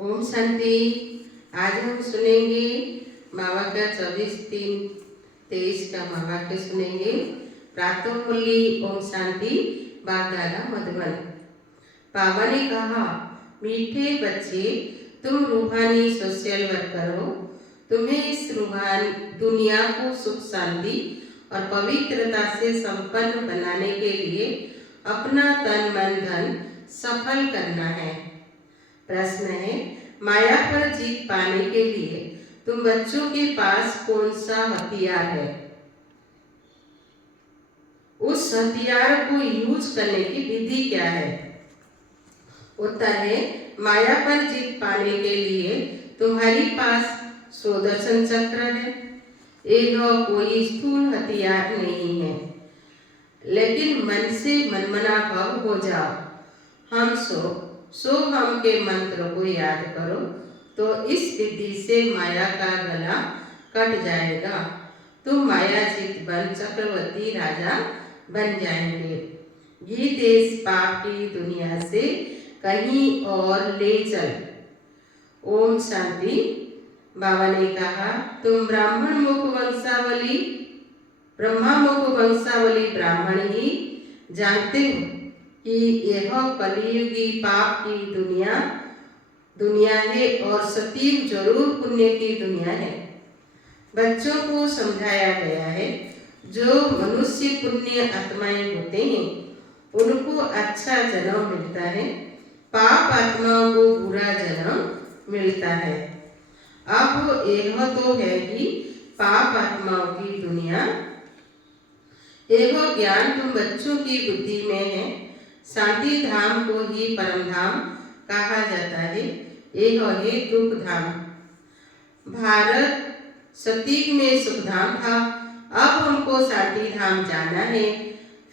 ओम शांति। आज हम सुनेंगे मावा का 24/3/23 का महावाक्य सुनेंगे। प्रातः मुरली ओम शांति बागदादा मधुबन। बाबा ने कहा, मीठे बच्चे, तुम रूहानी सोशल वर्कर हो। तुम्हें इस रूहानी दुनिया को सुख शांति और पवित्रता से संपन्न बनाने के लिए अपना तन मन धन सफल करना है। प्रश्न है, माया पर जीत पाने के लिए तुम बच्चों के पास कौन सा हथियार है? उस हथियार को यूज करने की विधि क्या है? उत्तर है, माया पर जीत पाने के लिए तुम्हारे पास सुदर्शन चक्र है। यह कोई स्थूल हथियार नहीं है, लेकिन मन से मनमना भाव हो जाओ। हम सो हम के मंत्र को याद करो तो इस विधि से माया का गला कट जाएगा। तुम माया जीत बन चक्रवर्ती राजा बन जाएंगे। ये देश पाप की दुनिया से कहीं और ले चल। ओम शांति। बाबा ने कहा, तुम ब्राह्मण मुख वंशावली ब्राह्मण ही जानते हो कि यह कलियुगी पाप की दुनिया है और सतयुग जरूर पुण्य की दुनिया है। बच्चों को समझाया गया है, जो मनुष्य पुण्य आत्माएं होते हैं उनको अच्छा जन्म मिलता है, पाप आत्माओं को बुरा जन्म मिलता है। अब यह तो है कि पाप आत्माओं की दुनिया, यह ज्ञान तुम बच्चों की बुद्धि में है। शांति धाम को ही परम धाम कहा जाता है। यह है दुख धाम। भारत सतयुग में सुख धाम था। अब हमको शांति धाम जाना है,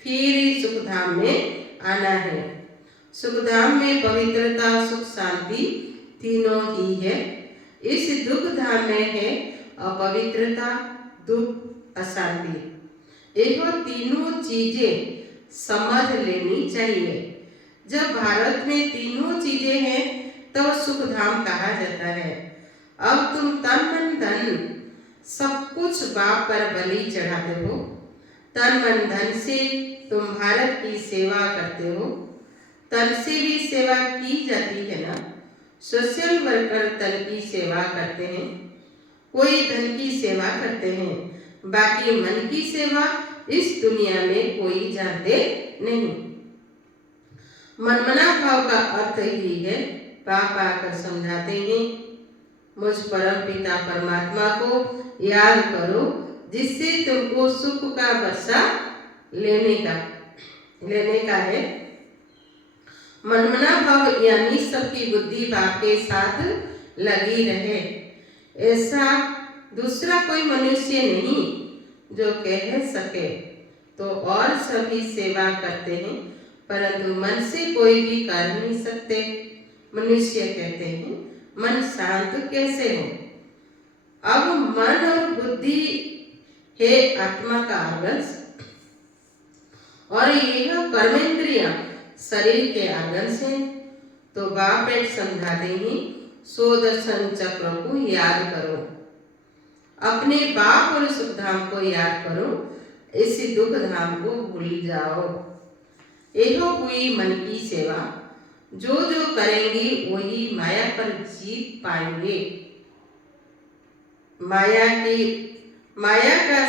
फिर सुख धाम में आना है। सुख धाम में पवित्रता, सुख, शांति तीनों ही है। इस दुख धाम में है अपवित्रता, दुख, अशांति। यह तीनों चीजें समझ लेनी चाहिए। जब भारत में तीनों चीजें हैं तो सुख धाम कहा जाता है। अब तुम तन मन धन सब कुछ बाप पर बलि चढ़ाते हो। तन मन धन से तुम भारत की सेवा करते हो। तन से भी सेवा की जाती है ना। सोशल वर्कर तन की सेवा करते हैं, कोई धन की सेवा करते हैं, बाकी मन की सेवा इस दुनिया में कोई जानते नहीं। मनमना भाव का अर्थ ही है, पाप आकर समझाते हैं, मुझ परम पिता परमात्मा को याद करो जिससे तुमको सुख का वर्षा लेने का है। मनमना भाव यानी सबकी बुद्धि बाप के साथ लगी रहे। ऐसा दूसरा कोई मनुष्य नहीं जो कह सके तो और सभी सेवा करते हैं, परंतु मन से कोई भी कर नहीं सकते। मनुष्य कहते हैं, मन शांत कैसे हो? अब मन और बुद्धि है आत्मा का आगंस और यह कर्मेंद्रिया शरीर के आगंस है। तो बाप एक समझाते हैं, सुदर्शन चक्र को याद करो, अपने बाप और सुख धाम को याद करो, इसी दुख धाम को भूल जाओ। यह हुई मन की सेवा। जो जो करेंगे वही माया पर जीत पाएंगे। माया का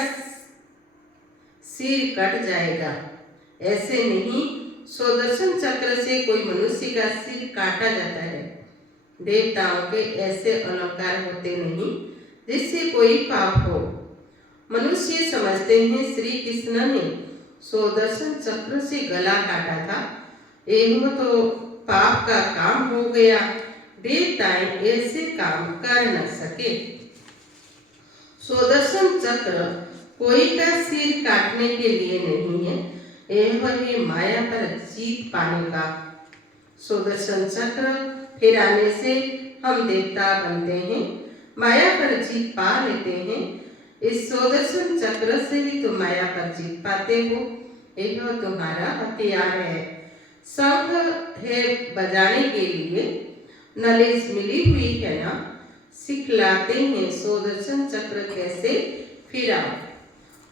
सिर कट जाएगा। ऐसे नहीं, सुदर्शन चक्र से कोई मनुष्य का सिर काटा जाता है। देवताओं के ऐसे अलंकार होते नहीं जिससे कोई पाप हो। मनुष्य समझते हैं श्री कृष्ण ने सुदर्शन चक्र से गला काटा था, यह तो पाप का काम हो गया। देवताएं ऐसे काम कर न सके। सुदर्शन चक्र कोई का सिर काटने के लिए नहीं है, यह है माया पर जीत पाने का। सुदर्शन चक्र फिराने से हम देवता बनते हैं, माया पर जीत पा लेते हैं। इस सुदर्शन चक्र से ही तुम माया पर जीत पाते हो। यह तुम्हारा हथियार है। शंख है बजाने के लिए, नॉलेज मिली हुई है ना, सिखलाते हैं सुदर्शन चक्र कैसे फिराओ,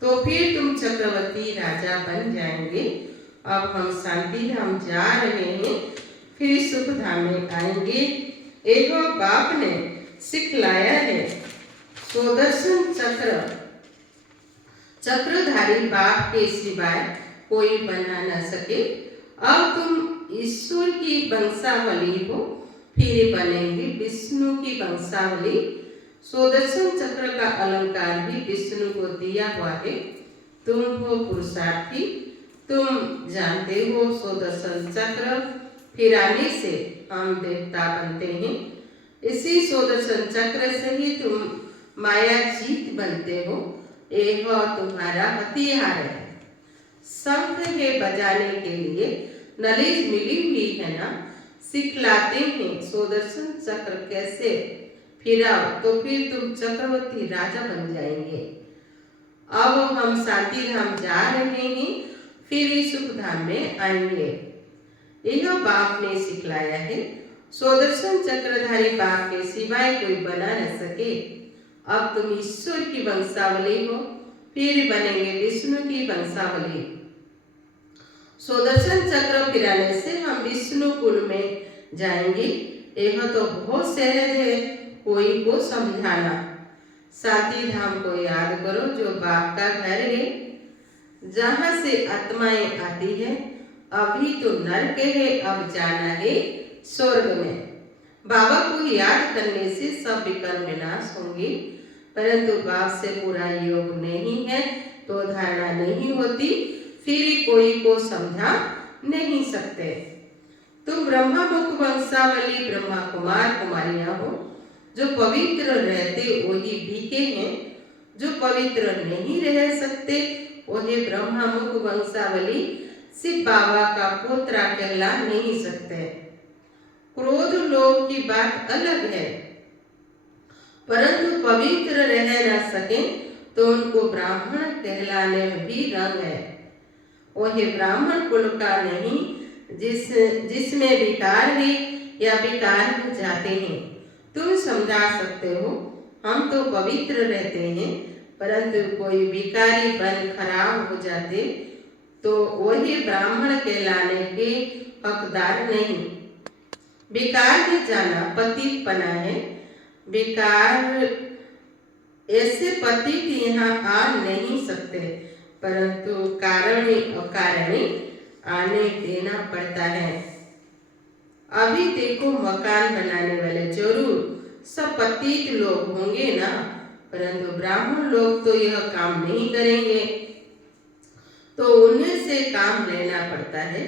तो फिर तुम चक्रवर्ती राजा बन जाएंगे। अब हम शांति धाम जा रहे हैं, फिर सुख धाम में आएंगे। एक बाप ने सिखलाया है सुदर्शन चक्रधारी बाप के सिवाय कोई बना न सके। अब तुम ईश्वर की वंशावली हो, फिर बनेंगे विष्णु की वंशावली। सुदर्शन चक्र का अलंकार भी विष्णु को दिया हुआ है। तुम हो पुरुषार्थी, तुम जानते हो सुदर्शन चक्र फिराने से हम देवता बनते हैं। इसी सुदर्शन चक्र से ही तुम माया जीत बनते हो। यह तुम्हारा हथियार है। शंख है बजाने के लिए, नॉलेज मिली हुई है ना, सिखलाते हैं सुदर्शन चक्र कैसे फिराओ, तो फिर तुम चक्रवर्ती राजा बन जाएंगे। अब हम शांति धाम जा रहे हैं, फिर सुख धाम में आएंगे। यह बाप ने सिखलाया है, सुदर्शन चक्रधारी बाप के सिवाय कोई बना न सके। अब तुम ईश्वर की वंशावली हो, फिर बनेंगे विष्णु की वंशावली। सुदर्शन चक्र फिराने से हम विष्णु कुल में जाएंगे। यह तो बहुत सहज है कोई को समझाना। शांति धाम को याद करो जो बाप का घर है, जहाँ से आत्माएं आती है। अभी तो नरक है, अब जाना है स्वर्ग में। बाबा को याद करने से सब विकर्म विनाश होंगे, परंतु बाप से पूरा योग नहीं है तो धारणा नहीं होती, फिर कोई को समझा नहीं सकते। तुम ब्रह्मा मुख वंशावली ब्रह्मा कुमार कुमारियां हो। जो पवित्र रहते वही भीखे हैं, जो पवित्र नहीं रह सकते वही ब्रह्मा मुख वंशावली शिव बाबा का पोत्रा कहला नहीं सकते। क्रोध लोग की बात अलग है, परंतु पवित्र रह न सके तो उनको ब्राह्मण कहलाने में भी रंग है। वही ब्राह्मण कुल का नहीं जिसमें विकार है या विकार में जाते हैं। तुम समझा सकते हो, हम तो पवित्र रहते हैं, परंतु कोई विकारी बन खराब हो जाते तो वही ब्राह्मण कहलाने के हकदार नहीं। विकार में जाना पतित पना है। विकार ऐसे पतित यहाँ आ नहीं सकते, परंतु कारण अकारण आने देना पड़ता है। अभी देखो मकान बनाने वाले जरूर सब पतित लोग होंगे ना, परंतु ब्राह्मण लोग तो यह काम नहीं करेंगे, तो उन्हें से काम लेना पड़ता है।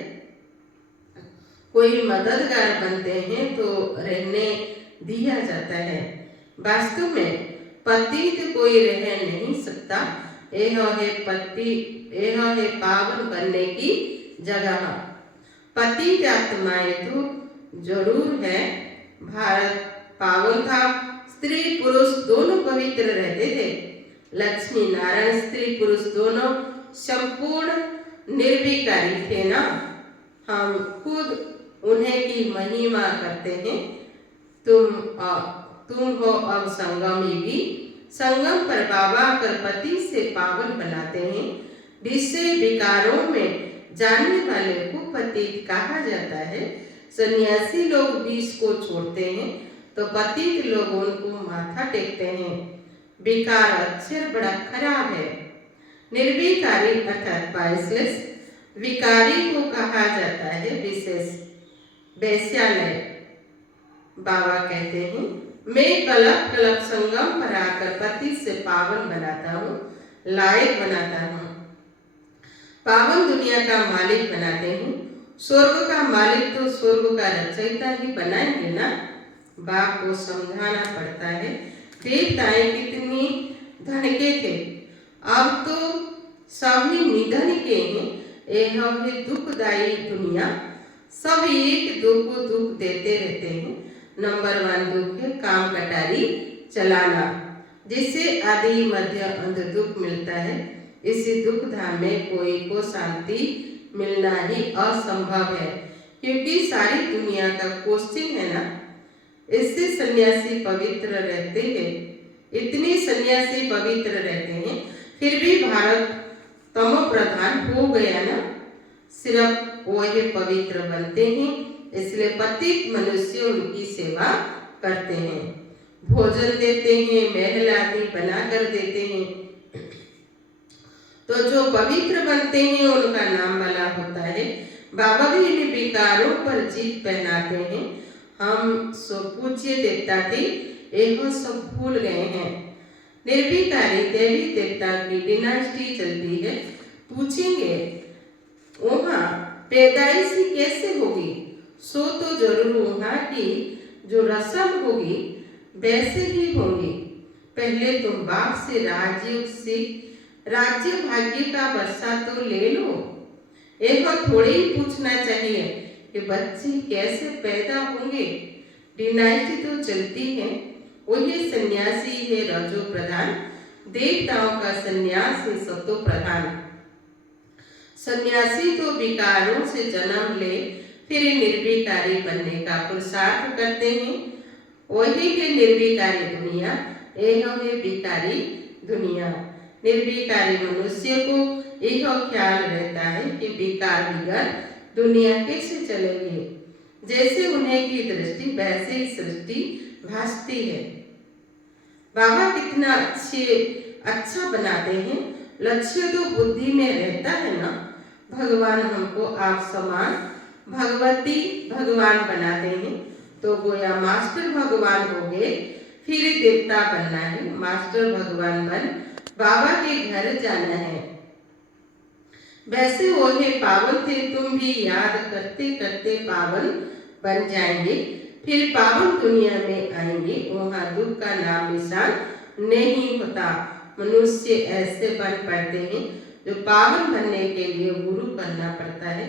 कोई मददगार बनते हैं तो रहने दिया जाता है। वास्तव में पतित कोई रह नहीं सकता। यह है पावन बनने की जगह। पतित आत्माएं तो जरूर है। भारत पावन था, स्त्री पुरुष दोनों पवित्र रहते थे। लक्ष्मी नारायण स्त्री पुरुष दोनों संपूर्ण निर्विकारी थे ना। हम खुद उन्हें की महिमा करते हैं। तुम हो अब संगमी भी। संगम पर बाबा कर पति से पावन बनाते हैं। विषय विकारों में जानने वाले को पतित कहा जाता है। सन्यासी लोग विष को छोड़ते हैं तो पतित लोग उनको माथा टेकते हैं। विकार अक्षर बड़ा खराब है। निर्विकारी अर्थात बाइसलेस विकारी को कहा जाता है विशेष वैश्यालय। बाबा कहते हैं, मैं कलप कलप संगम पर आकर पति से पावन बनाता हूँ, लायक बनाता हूँ। पावन दुनिया का मालिक बनाते हूँ। स्वर्ग का मालिक तो स्वर्ग का रचयिता ही बनाएंगे ना। बाप को समझाना पड़ता है। देवताएं कितनी धन के थे, अब तो सभी निधन के हैं। यह है दुखदायी दुनिया। सब एक दो को दुख देते रहते हैं। नंबर 1 दुख है काम कटारी चलाना, जिससे आदि मध्य अंत दुख मिलता है। इसी दुख धाम में कोई को शांति मिलना ही असंभव है, क्योंकि सारी दुनिया का क्वेश्चन है ना, सन्यासी पवित्र रहते हैं, इतने सन्यासी पवित्र रहते हैं, फिर भी भारत तमो प्रधान हो गया ना। सिर्फ वही पवित्र बनते हैं, इसलिए पतित मनुष्य उनकी सेवा करते हैं, भोजन देते हैं, महल आदि बनाकर देते हैं। तो जो पवित्र बनते हैं उनका नाम भला होता है। बाबा भी इन विकारों पर जीत पहनाते हैं। हम सो पूज्य देवता थे, यह सब भूल गए हैं। निर्विकारी देवी देवता की डिनास्टी चलती है। पूछेंगे वहाँ पैदाइश ही कैसे होगी? सो तो जरूर वहाँ की जो रस्म होगी वैसे ही होंगी। पहले तुम बाप से राज्य भाग्य का वर्षा तो ले लो। एक बार थोड़ी ही पूछना चाहिए कि बच्चे कैसे पैदा होंगे। डिनाइटी तो चलती है, वही सन्यासी है रजो प्रधान, देवताओं का सन्यास है सतो प्रधान। सन्यासी तो विकारों से जन्म ले फिर निर्विकारी बनने का पुरुषार्थ करते हैं। वही है निर्विकारी दुनिया, यह है विकारी दुनिया। निर्विकारी मनुष्य को यह ख्याल रहता है कि विकार बिगर दुनिया कैसे चलेगी। जैसे उन्हें की दृष्टि वैसे ही सृष्टि भासती है। बाबा कितना अच्छा बनाते हैं। लक्ष्य तो बुद्धि में रहता है ना। भगवान हमको आप समान भगवती भगवान बनाते हैं, तो गोया मास्टर भगवान हो गए, फिर देवता बनना है। मास्टर भगवान बन बाबा के घर जाना है। वैसे वो है पावन थे, तुम भी याद करते करते पावन बन जाएंगे, फिर पावन दुनिया में आएंगे। वहाँ दुख का नाम निशान नहीं होता। मनुष्य ऐसे बन पड़ते हैं जो पावन बनने के लिए गुरु करना पड़ता है।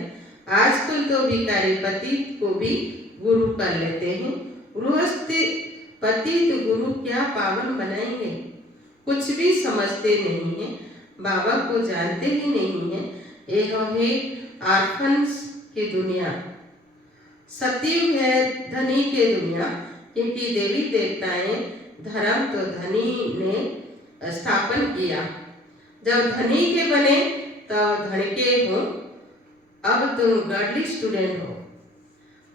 आजकल तो भिखारी पतित को भी गुरु कर लेते हैं। गृहस्थ पतित गुरु क्या पावन बनाएंगे? कुछ भी समझते नहीं है, बाबा को जानते ही नहीं है। यह है आर्फन्स की दुनिया, सतयुग है धनी की दुनिया, क्योंकि देवी देवताएं धर्म तो धनी ने स्थापन किया। जब धनी के बने तब धड़के हो, अब तुम गॉडली स्टूडेंट हो।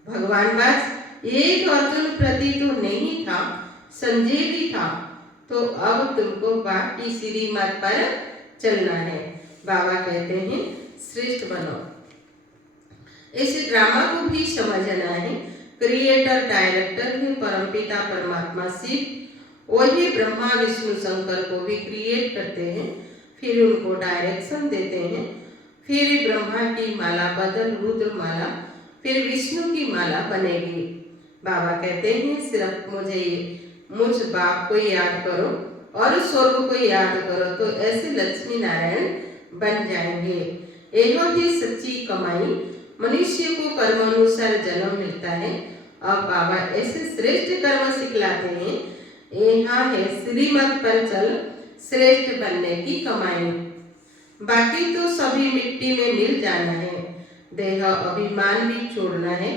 भगवान बस एक अर्जुन प्रति तो नहीं था, संजय भी था, तो अब तुमको बाकी श्रीमत पर चलना है। बाबा कहते हैं श्रेष्ठ बनो। इस ड्रामा को भी समझना है। क्रिएटर डायरेक्टर है परमपिता परमात्मा शिव, वही ब्रह्मा विष्णु शंकर को भी क्रिएट करते हैं, फिर उनको डायरेक्शन देते हैं। फिर ब्रह्मा की माला बदल रुद्र माला, फिर विष्णु की माला बनेगी। बाबा कहते हैं सिर्फ मुझ बाप को याद करो और स्वर्ग को याद करो, तो ऐसे लक्ष्मी नारायण बन जाएंगे। यह ही सच्ची कमाई। मनुष्य को कर्म अनुसार जन्म मिलता है। अब बाबा ऐसे श्रेष्ठ कर्म सिखलाते हैं। यहाँ है श्रीमत पर चल, श्रेष्ठ बनने की कमाई। बाकी तो सभी मिट्टी में मिल जाना है। देह अभिमान भी छोड़ना है।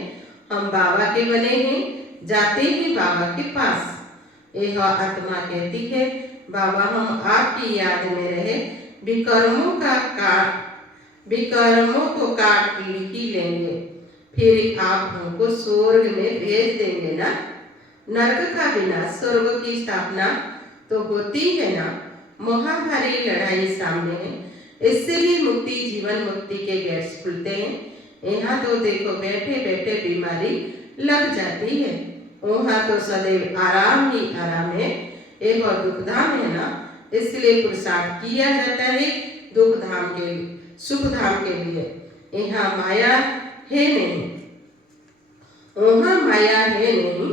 हम बाबा के बने हैं, जाते हैं बाबा के पास। यह आत्मा कहती है बाबा हम आपकी याद में रहे, विकर्मों को काट ही लेंगे, फिर आप हमको स्वर्ग में भेज देंगे ना। नरक का विनाश, स्वर्ग की स्थापना तो होती है ना। महाभारी लड़ाई सामने है, इससे भी मुक्ति जीवन मुक्ति के गेट्स खुलते हैं। यहाँ तो देखो बैठे बैठे बीमारी लग जाती है, वहाँ तो सदैव आराम ही आराम है। एक और दुख धाम है ना, इसलिए पुरुषार्थ किया जाता है दुख धाम के लिए, सुख धाम के लिए। यहाँ माया है नहीं, वहाँ माया है नहीं,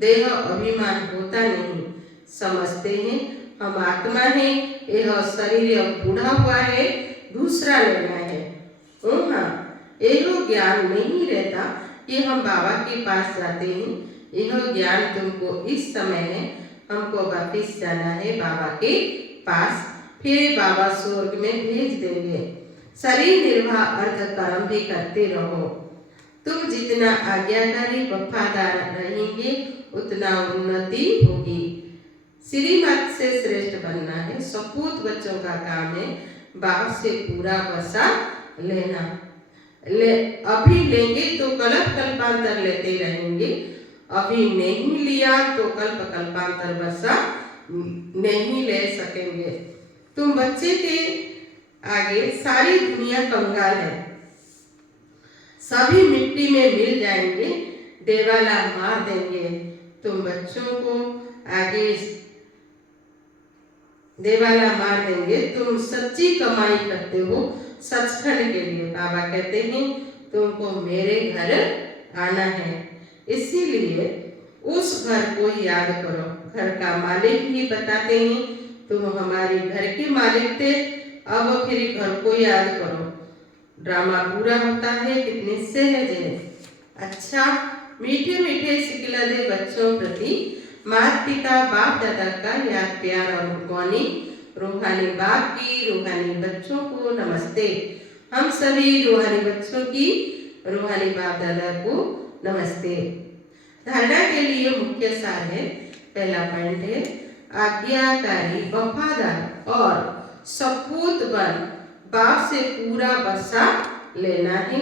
देह अभिमान होता नहीं। समझते हैं हम आत्मा है, यह शरीर अब बूढ़ा हुआ है, दूसरा लेना है। वहाँ यह ज्ञान नहीं रहता कि हम बाबा के पास जाते हैं। यह ज्ञान तुमको इस समय है, हमको वापिस जाना है बाबा के पास, फिर बाबा स्वर्ग में भेज देंगे। शरीर निर्वाह अर्थ कर्म भी करते रहो। तुम जितना आज्ञाकारी वफादार रहेंगे उतना उन्नति होगी। श्रीमत से श्रेष्ठ बनना है। सपूत बच्चों का काम है बाप से पूरा वसा लेना। अभी लेंगे तो कल्प कल्पांतर लेते रहेंगे, अभी नहीं लिया तो कल्प कल्पांतर वसा नहीं ले सकेंगे। तुम बच्चे के आगे सारी दुनिया कंगाल है, सभी मिट्टी में मिल जाएंगे, देवाला मार देंगे। तुम बच्चों को आगे देवाला मार देंगे। तुम सच्ची कमाई करते हो सचखंड के लिए। बाबा कहते हैं तुमको मेरे घर आना है, इसीलिए उस घर को याद करो। घर का मालिक ही बताते हैं तुम हमारे घर के मालिक थे, अब फिर घर को याद करो। ड्रामा पूरा होता है, कितने सहज है। अच्छा, मीठे मीठे सिखलादे बच्चों प्रति माता पिता बाप दादा का याद प्यार और रुकवानी। रूहानी बाप की रूहानी बच्चों को नमस्ते। हम सभी रूहानी बच्चों की रूहानी बाप दादा को नमस्ते। धारणा के लिए मुख्य सार है, पहला पॉइंट है आज्ञाकारी वफादार और सपूत बन बाप से पूरा बसा लेना है।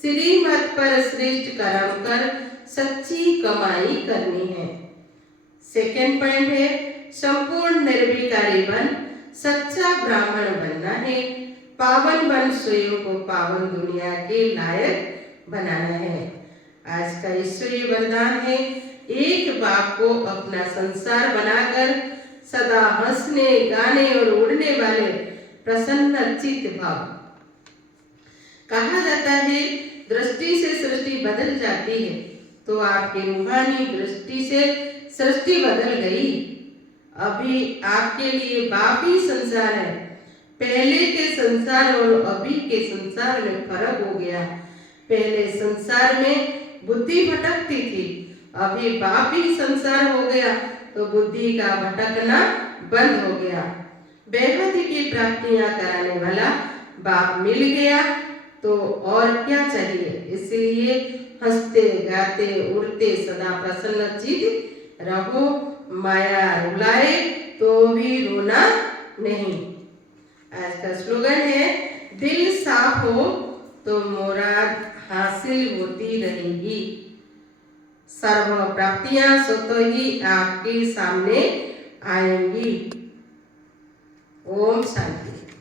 श्रीमत पर श्रेष्ठ कर्म कर सच्ची कमाई करनी है। सेकेंड पॉइंट है संपूर्ण निर्विकारी बन सच्चा ब्राह्मण बनना है। पावन बन स्वयं को पावन दुनिया के लायक बनाना है। आज का ईश्वरीय वरदान है एक बाप को अपना संसार बनाकर सदा हंसने गाने और उड़ने वाले प्रसन्न चित्त भाव। कहा जाता है दृष्टि से सृष्टि बदल जाती है, तो आपकी रूहानी दृष्टि से सृष्टि बदल गई। अभी आपके लिए बाप ही संसार है। पहले के संसार और अभी के संसार में फर्क हो गया। पहले संसार में बुद्धि भटकती थी, अभी बाप ही संसार हो गया तो बुद्धि का भटकना बंद हो गया। बेहद की प्राप्तियां कराने वाला बाप मिल गया तो और क्या चाहिए। इसलिए हंसते गाते उड़ते सदा प्रसन्न चित्त रहो। माया रुलाए तो भी रोना नहीं। आज का स्लोगन है दिल साफ हो तो मुराद हासिल होती रहेगी। सर्व प्राप्तियां स्वतः ही आपके सामने आएंगी। ओम शांति।